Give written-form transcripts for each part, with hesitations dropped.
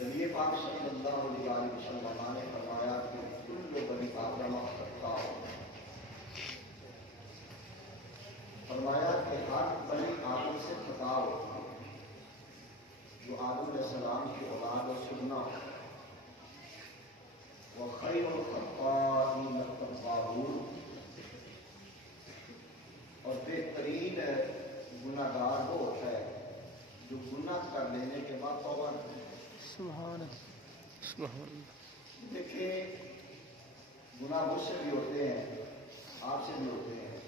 نبی پاک صلی اللہ علیہ وسلم نے فرمایا کہ کل بنی آدم خطا، فرمایا کہ ہر بنی آدم سے خطا ہوتی ہے، جو آدم علیہ السلام کی اولاد اور سننا، وخیر الخطائین التوابون، اور بہترین گناہ گار وہ ہوتا ہے جو گناہ کر لینے کے بعد توبہ کرے۔ سبحان اللہ۔ دیکھیں، گناہ مجھ سے بھی ہوتے ہیں، آپ سے بھی ہوتے ہیں،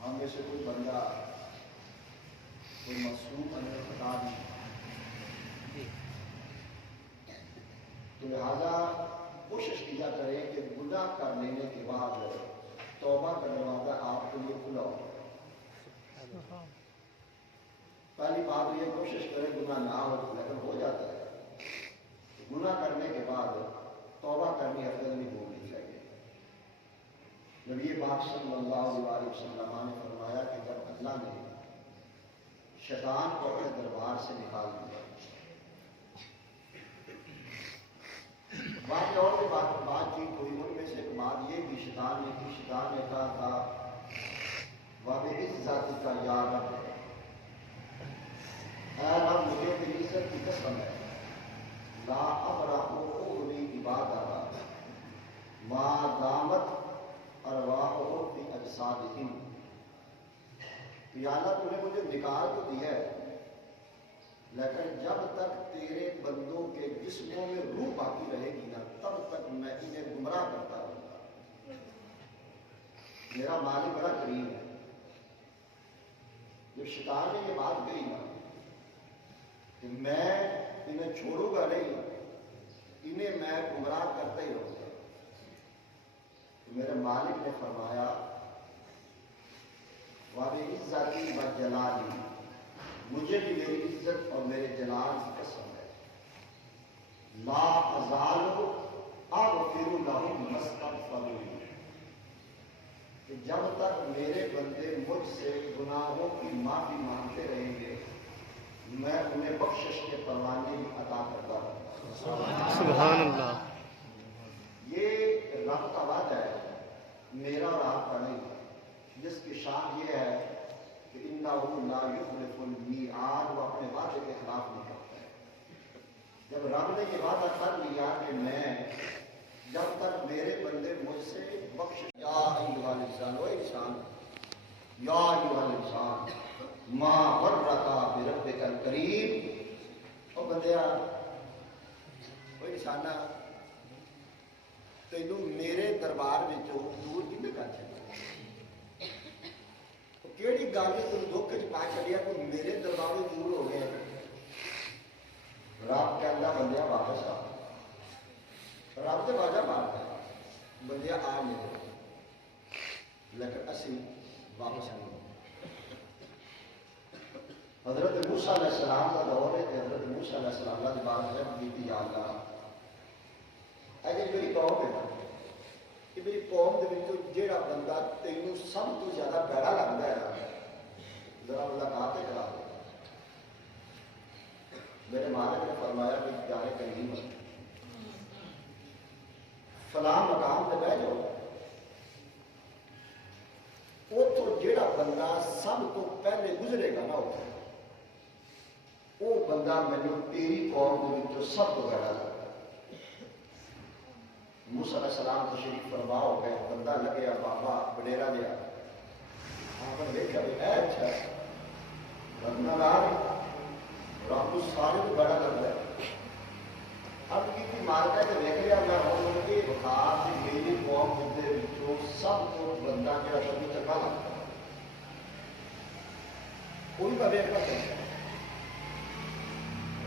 ہم میں سے کوئی بندہ کوئی معصوم انہیں خطا نہیں، تو لہذا کوشش کیا کریں کہ گناہ کر لینے کے بعد توبہ کا دروازہ آپ کے لیے کھلا ہو۔ پہلی بات یہ کوشش کریں گناہ نہ ہو، لیکن ہو جاتا ہے، گناہ کرنے کے بعد توبہ کرنی افضل نہیں بھولنی چاہیے۔ نبی پاک صلی اللہ علیہ وسلم نے فرمایا کہ جب اللہ نے شیطان کو اپنے دربار سے نکال دیا، باقی اور بھی بات چیت ہوئی، ان میں سے ایک بات یہ بھی شیطان نے کہا تھا وَبِعِزَّتِكَ يَا رَبِّ، اے رب مجھے تیری عزت کی قسم ہے، لا ابرح اغوی عبادتک ما دامت ارواحهم فی اجسادہم، یا اللہ تو نے مجھے نکال تو دیا ہے، لیکن جب تک تیرے بندوں کے جسموں میں روح باقی رہے گی نا، تب تک میں انہیں گمراہ کرتا رہوں گا۔ میرا مالک بڑا کریم ہے، جب شیطان نے یہ بات کہی نا کہ میں انہیں چھوڑوں گا نہیں، انہیں میں گمراہ کرتا ہی رہوں گا، تو میرے مالک نے فرمایا وَبِعِزَّتِی وَجَلَالِی، مجھے بھی میری عزت اور میرے جلال کی قسم ہے، لا ازال اغفر لهم ما استغفروا لي، کہ جب تک میرے بندے مجھ سے گناہوں کی معافی مانگتے رہیں گے، میں انہیں بخشش کے پروانے بھی عطا کرتا ہوں۔ سبحان اللہ۔ یہ رب کا وعدہ ہے، میرا اور آپ کا نہیں، جس کی شان یہ ہے کہ انہ لا یخلف المیعاد، وہ اپنے وعدے کے خلاف نہیں کرتا ہے۔ جب رب نے یہ وعدہ کر لیا کہ میں جب تک میرے بندے مجھ سے بخش، یا ایھا الانسان، وہ انسان، یا ایھا الانسان ما غرک بربک الکریم، او بندیا، وہ انسانا تینوں میرے دربار وچوں دور کیوں کر چھڈیا؟ کیڑی گل تم دکھ چ پا چڑیا تو میرے دربار دور ہو گئے؟ رب کہندا بندیا واپس آ، رب تو واجہ مارتا بندیا آ میرے، لیکن اسی واپس نہیں۔ حضرت موسیٰ علیہ السلام کا دور ہے کہ حضرت موسیٰ علیہ السلام اللہ کی بات جب کی تھی، یا اللہ اگر میری قوم ہے نا، کہ میری قوم کے وچوں جہاں بندہ تینوں سب تو زیادہ پیڑا لگتا ہے نا، ذرا ملاقات کرا دے۔ میرے مالک نے فرمایا کہ پیارے کریم فلاں مقام پہ بہ جاؤ، اتوں جہاں بندہ سب تو پہلے گزرے گا نا، وہ بندہ مینوں تیری قوم کے وچوں سب تو پیڑا لگتا ہے۔ موسیٰ علیہ السلام تشریف فرما ہو گئے، بندہ لگیا بابا وڈیرا لیا، آپ نے دیکھا بھی ہے اچھا بندہ لا رب سارے کو بڑا کرتا ہے۔ اب کی مارکا کہ دیکھ لیا میں ہوں کہ بخار سے میری قوم کے وچوں سب کو بندہ جہاں سب چنگا لگتا ہے، کوئی کا دیکھ کر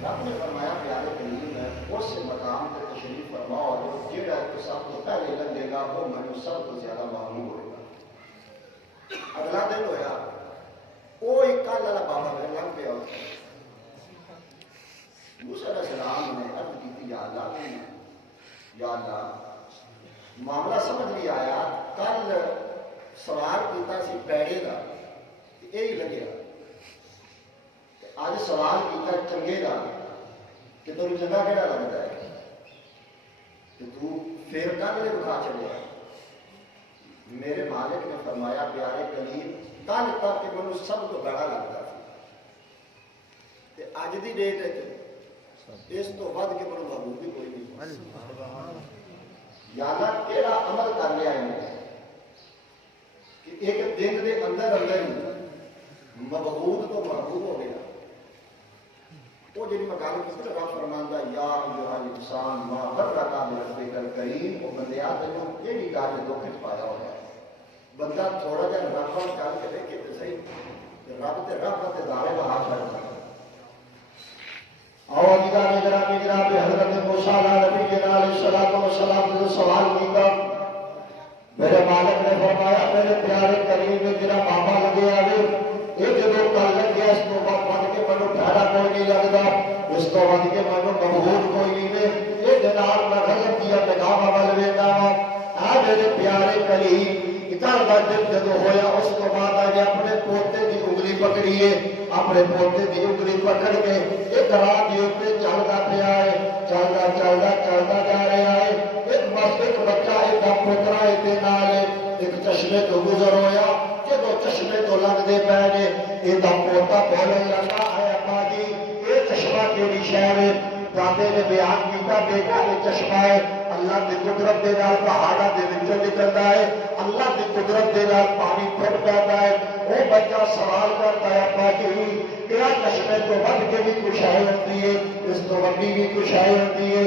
رب نے فرمایا پیارے کریم ہے اس مقام پہ تشریف فرماؤ اور جہاں تو سب کو پہلے لگے گا وہ مجھے سب کو زیادہ معلوم ہوئے گا۔ اگلا دن ہویا، وہ ایک کل والا بابا میرے لگ پیا، موسیٰ علیہ السلام نے عرض کی یا اللہ معاملہ سمجھ نہیں آیا، کل سوال کیتا سی پیڑے کا یہی لگیا، اج سوال کیتا چنگے کا کہ تمہیں چنگا کہڑا لگتا ہے کہ تو پھر کل لے اٹھا چلے. میرے مالک نے فرمایا پیارے کلیم کل تک کہ مجھے سب کو بڑا لگتا سی اج دی ڈیٹ ہے اس تو ود کے مجھے محبوب بھی کوئی نہیں. یا اللہ کیڑا عمل کر لیا ہے کہ ایک دن کے اندر اندر ہی مبغوض تو محبوب ہو گیا. وہ جی میں گل کی رب فرماندا یا ایھا الانسان ما غرک بربک الکریم. وہ بندیا تینوں کیڑی گل دکھ وچ پایا ہوا ہے. بندہ تھوڑا جہا رب وال چل کے دیکھے تو صحیح رب تے دارے بہا چھڑدا. اور اجازت گرامی جناب حضرت موسیٰ نبی علیہ الصلوۃ والسلام نے سوال کیا. میرے مالک نے فرمایا میرے پیارے کریم میں جڑا بابا لگے آوے یہ جدو کل لگیا اس تو بعد کے منو پیارا کوئی نہیں لگتا. اس تو بعد کے منو مبغوض کوئی نہیں ہے. یہ جناب میں غضب کیا نگاہ ول ویندا وا. میرے پیارے کریم کل کا دن جدو ہویا اس تو بعد آج اپنے پوتے کی انگلی پکڑی ہے. اپنے پوتے کی انگلی پکڑ کے ایک رات کے اوپر چلتا پیا ہے. چلتا چلتا چلتا جا رہا ہے. ایک بچہ ایک پوترا ایک چشمے تو گزر ہویا. جدو چشمے تو لگتے پے نے یہ پوتا بولن لگا ہے ابا جی یہ چشمہ کیڑی شہر ہے. دادے نے بیان کیا بیٹا یہ چشمہ ہے اللہ کی قدرت کے نال پہاڑاں دے وچوں نکلدا ہے. اللہ کی قدرت کے نال پانی پھٹ جاتا ہے. وہ بچہ سوال کرتا ہے ابا جی کیا چشمے تو ود کے بھی کچھ ہے ہوتی ہے اس تو وڈی بھی کچھ ہے ہوتی ہے.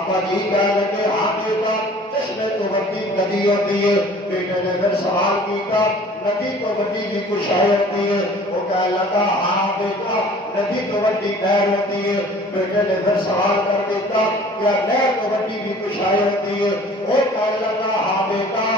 ابا جی کہنے لگے ہاں بیٹا چشمے تو وڈی ندی ہوتی ہے. بیٹے نے پھر سوال کیا ندی تو وڈی بھی کچھ ہے ہوتی ہے. وہ کہنے لگا ہاں بیٹا ندی تو وڈی نہر ہوتی ہے. بیٹے نے پھر سوال کر دیتا کیا نہر تو وڈی بھی کچھ ہے ہوتی ہے. وہ کہنے لگا ہاں بیٹا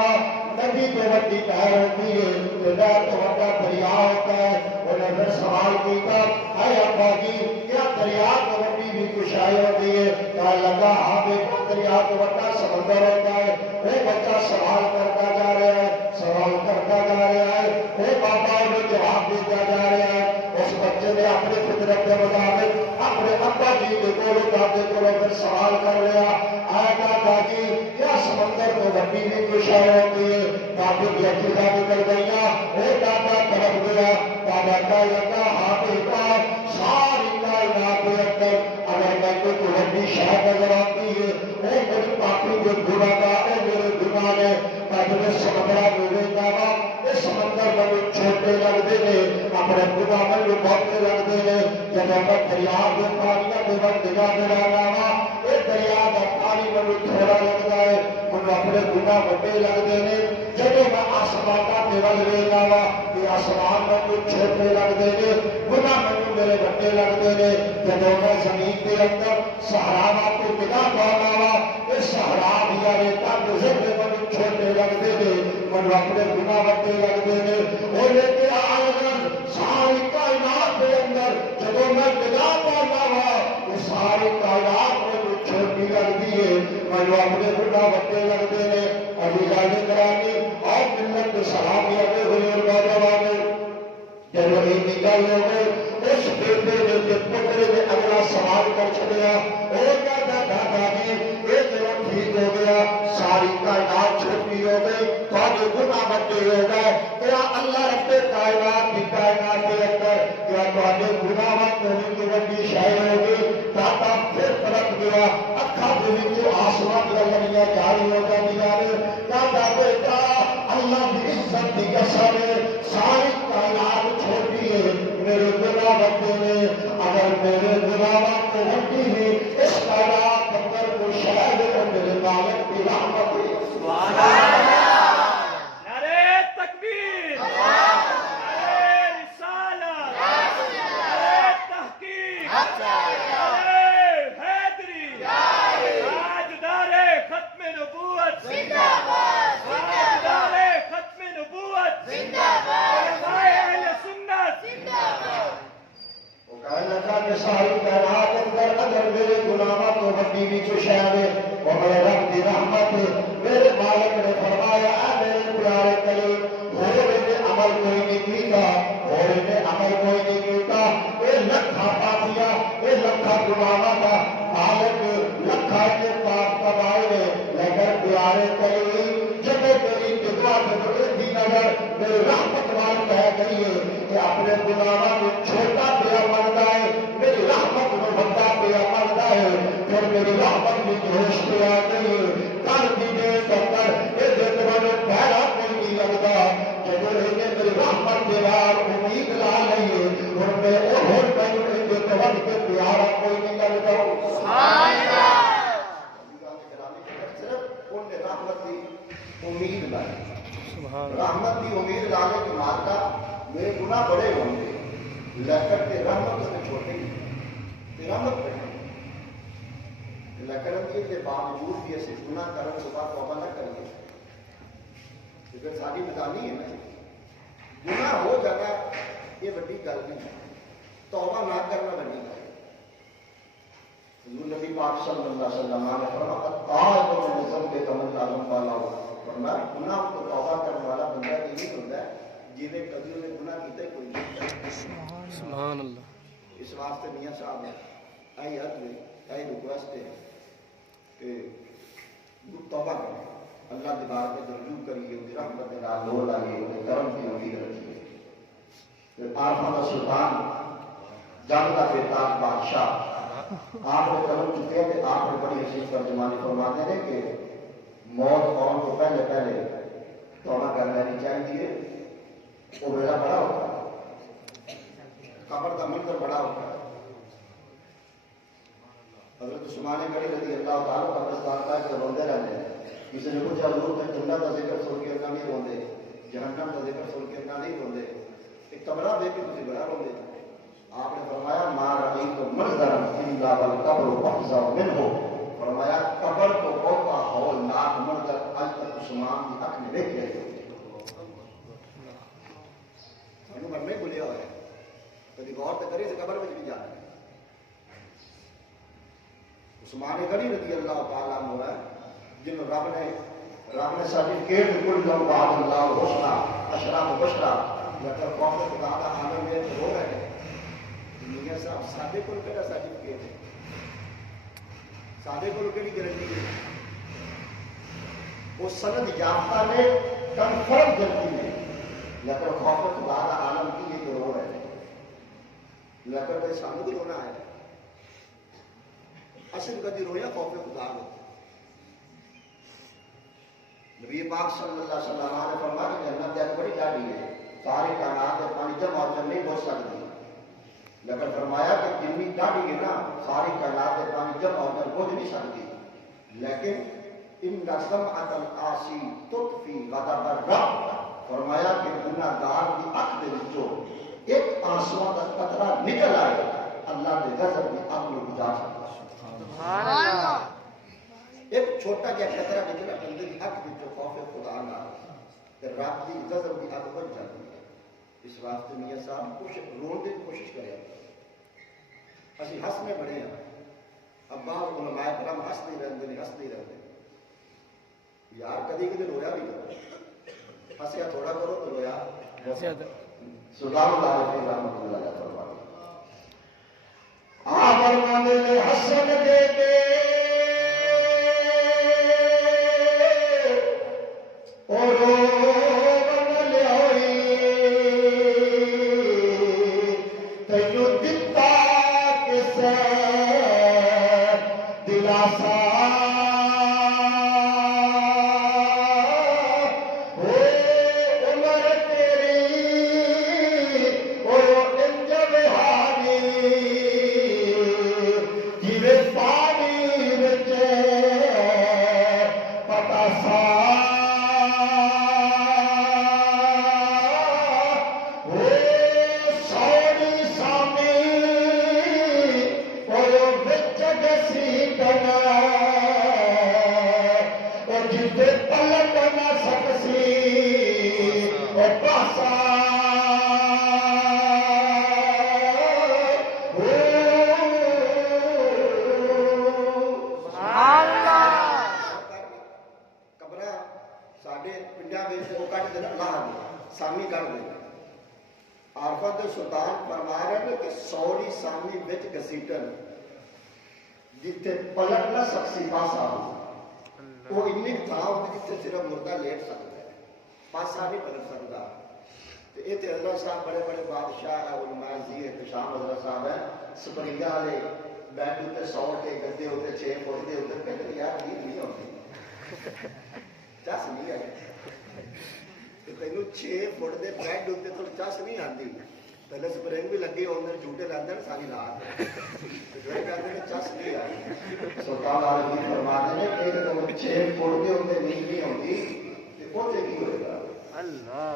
ندی تو وڈی نہر ہوتی ہے نہر تو وڈا دریا ہوتا ہے. انہیں پھر سوال کیا اے ابا جی کیا دریا تو وڈی بھی کچھ ہے ہوتی ہے. کہنے لگا ہاں بیٹا دریا تو وڈا سمندر ہوتا ہے. وہ بچہ سوال کرتا جا رہا ہے سوال کرتا جا رہا ہے. وہ بابا انہیں جواب دیتا جا رہا ہے. اس بچے نے اپنی فطرت کے مطابق اپنے ابا جی کے کولو دادے کولو پھر سوال کر لیا اے دادا جی کیا سمندر تو وڈی بھی کچھ ہے ہوتی ہے. دادے کی اکھیاں نکل گئیاں. وہ دادا تڑپ گیا. دادا کہنے لگا ہاں بیٹا ساری کائنات کے اندر اگر میں کوئی وڈی شے نظر آتی ہے وہ میری پاپی جو گناہ گار ہے میرے گناہ نے میں تمہیں سمندر میں وا یہ سمندر میں چھوٹے لگتے ہیں اپنے گناہ میں بہتے لگتے ہیں. جب میں دریا کے پانی کے وقت نگاہ ڈالا وا یہ دریا کا پانی مجھے تھوڑا لگتا ہے مجھے اپنے گناہ وڈے لگتے ہیں. جب میں آسمان کا ول ویلا وا یہ آسمان مجھے چھوٹے لگتے ہیں گناہ مجھے میرے وڈے لگتے ہیں. جب میں زمین کے اندر صحرا کو نگاہ ڈالا وا یہ صحرا دیا ریتا گزر کے مجھے چھوٹے لگتے ہیں مجھے اپنے گناہ وڈے لگتے ہیں. وہ لے کے آئے ساری کائنات کے اندر جب میں نگاہ ڈالا وا یہ ساری کائنات مجھے چھوٹی لگتی ہے مجھے اپنے گناہ وڈے لگتے ہیں. ابھی جانے کرانی اور ملت سلامی اپنے حضور نوجوان جب یہ نکل ہو گئے اس بیٹے نے پترے نے اگلا سوال کر چھڑیا وہ کہتا دادا جی یہ چلو ٹھیک ہو گیا ساری کائنات چھوٹی ہو گئی تو گناہ وڈے ہو گئے کیا اللہ رب کائنات کی کائنات کے اندر کیا تو گناہ کوئی وڈی شے ہوگی. دادا پھر پلٹ گیا اکھا کے آسمان لگنیاں جاری ہو جاتی. دادا بیٹا اللہ کی عزت کی قسم ہے ساری کائنات چھوٹی ہے میرے گناہ وڈے نے. اگر میرے گناہ کو وڈی ہے اس کائنات اندر کو شاید میرے مالک کی رحمت ہے. سبحان اللہ. نعرہ تکبیر نعرہ رسالت نعرہ تحقیق نعرہ حیدری تاجدار ختم نبوت زندہ باد تاجدار ختم نبوت زندہ باد علماء اہل سنت زندہ باد. وہ کہنے لگا کہ ساری کائنات اندر اگر میرے گناہ تو وڈی بھی کچھ ہے وہ میرے رب کی رحمت ہے. میرے مالک نے فرمایا اے میرے پیارے کریم گھوڑے نے عمل کوئی نہیں کیتا گھوڑے نے عمل کوئی نہیں کیتا یہ لکھا پاتیا یہ لکھا گناہ کا ہے پھر میری رحمت بھی جوش پہ آ گئی کل کی ڈیٹ اندر یہ تمہیں پہلا کوئی نہیں لگتا جب میری رحمت کے بعد امید لا لئیے اور میں اور تمہیں کے پیارا کوئی نہیں لگتا صرف ان نے رحمت کی امید لائی سبحان رحمت کی امید لانے کے مارکا میرے گناہ بڑے ہوں گے لیکن تے رحمت سے چھوٹے ہی تے رحمت پہ لیکن کے باوجود بھی ایسے گناہ کرنے کے بعد توبہ نہ کریے کیونکہ ساری میدانی ہے نا گناہ ہو جانا یہ بڑی گل نہیں توبہ نہ کرنا بڑی گل حضور نبی پاک صلی اللہ علیہ وسلم نے فرمایا تائب من ذنب کمن لا ذنب له فرمایا گناہ کو توبہ کرنے والا بندہ یہ نہیں ہوتا ہے جنہیں کبھی انہیں گناہ کیتا ہی کوئی نہیں سبحان اللہ اس واسطے میاں صاحب نے ائی عرض ہے ائی ریکویسٹ ہے کہ توبہ کریں اللہ کے بار میں رجوع کریے ان کی رحمت کے نال لو لائیے ان کے کرم کی امید رکھیے پھر عارفہ سلطان جنگ کا بیتاب بادشاہ آپ نے کرم چکے ہیں کہ آپ نے بڑی حسین ترجمانی فرماتے ہیں کہ موت قوم کو پہلے پہلے توبہ کر لینی چاہیے وہ میرا بڑا ہوتا ہے قبر کا منظر بڑا ہوتا ہے حضرت عثمان غنی رضی اللہ تعالیٰ قبرستان کا کہ روندے رہتے ہیں کسی نے پوچھا حضور میں جنت کا ذکر سن کے اتنا نہیں روندے جہنم کا ذکر سن کے اتنا نہیں روندے ایک قبرہ دیکھ کے تجھے بڑا روندے آپ نے فرمایا ما رأیت منظرا الا والقبر افظع منه فرمایا قبر تو بہت ہولناک منظر آج تک عثمان کی حق میں دیکھے سانو مرنے بھولیا ہوا ہے کبھی غور تو کریے قبر میں بھی جانا ہے عثمان غنی رضی اللہ تعالیٰ عنہ ہے جن رب نے سرٹیفکیٹ کل لوگ بعد اللہ حسنہ اشراف بشرا لیکن قوم خدا کا عالم میں ہو رہے ہیں میاں صاحب سادے کو کہنا سرٹیفکیٹ ہے سادے کو کہڑی گارنٹی ہے وہ سند یافتہ نے کنفرم کرتی ہے لیکن خوف خدا کا عالم کی یہ جو رو رہے ہیں لیکن کوئی سانو بھی رونا ہے اصل کدی رویا خوف خدا میں نبی پاک صلی اللہ علیہ وسلم نے فرمایا کہ جنت ایک بڑی گاڑی ہے ساری کائنات میں پانی جمع ہو کر نہیں ہو سکتی لیکن فرمایا کہ جتنی گاڑی ہے نا ساری کائنات میں پانی جمع ہو کر پہنچ نہیں سکتی لیکن ان سمعۃ العاصی تطفی غضب الرب فرمایا کہ گناہ گار کی آنکھ دے وچوں ایک آنسواں کا قطرہ نکل آئے اللہ کے غضب کی آگ میں بجھا سکتا سبحان اللہ ایک چھوٹا جہا قطرہ نکلا بندے کی آنکھ وچوں خوف خدا نہ تے رب دی غضب کی آگ بجھ جاتی ہے اس واسطے میاں صاحب کچھ رون کی کوشش کریں اسی ہسنے بڑے ہیں اب بعض علماء کرام ہس نہیں رہتے یار کدی کدی رویا بھی کرو ہسیا تھوڑا کرو تو رویا سلطان اللہ علیہ رحمۃ اللہ علیہ فرماتے آپ فرماتے ہیں حسن دے کے جتنے پلٹ نہ سکسی پاسا وہ انی تھا جتنے صرف مردہ لیٹ سکتا ہے پاسا نہیں پلٹ سکتا یہ حضرت صاحب بڑے بڑے بادشاہ علماء زیر شام حضرت صاحب ہیں سپریا والے بیڈ اتنے سو کے گدے ہوتے 6 فٹ کے اتنے پہلے یار نیند نہیں ہوتی چس نہیں آئی تینوں 6 فٹ کے بیڈ اتنے تو چس نہیں آتی پہلے سپرنگ بھی لگے ہوتے جھوٹے رہتے ہیں ساری رات کہتے ہیں چس نہیں آئی سلطان عالمگیر فرماتے ہیں کہ جب 6 فٹ کے اتنے نیند نہیں ہوتی تو اتنے کی ہوئے گا اللہ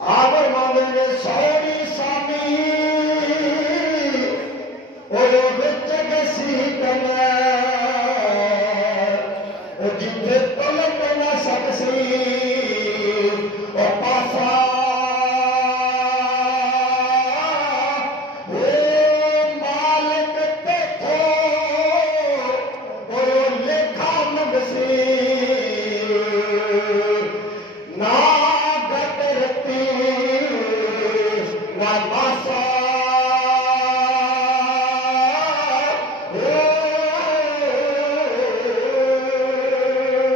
آبر مانے نے سوری سامی وہ وچ کسی کنا وہ جتھے پلک نہ سکسی وہ پاسا وہ مالک تیتھو وہ لکھا مگسی نا گٹرتی نا ماسا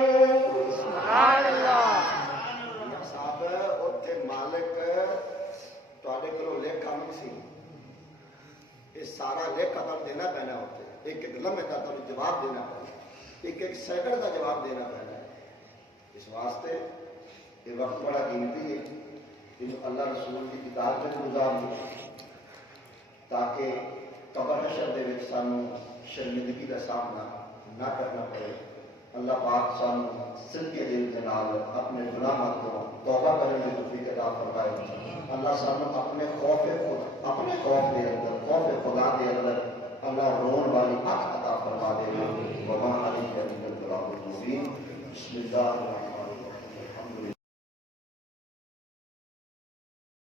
سبحان اللہ صاحب اتنے مالک تے کو لیکھا نہیں سی یہ سارا لیکھا تمہیں دینا پینا ہوتے ایک لمحے کا تمہیں جواب دینا پینا ایک سیکنڈ کا جواب دینا پینا اس واسطے یہ وقت بڑا قیمتی ہے کہ اللہ رسول کی کتاب میں گزار دیں تاکہ قبر حشر دے وچ سانو شرمندگی کا سامنا نہ کرنا پڑے اللہ پاک سانو صدقے دل کے نال اپنے گناہاں تو توبہ کرنے کی توفیق عطا فرمائے اللہ سانو اپنے خوف دے اندر خوف خدا دے اندر اللہ رون والی اکھ عطا فرما دے وما علیک من البلاغ المبین بسم اللہ الرحمن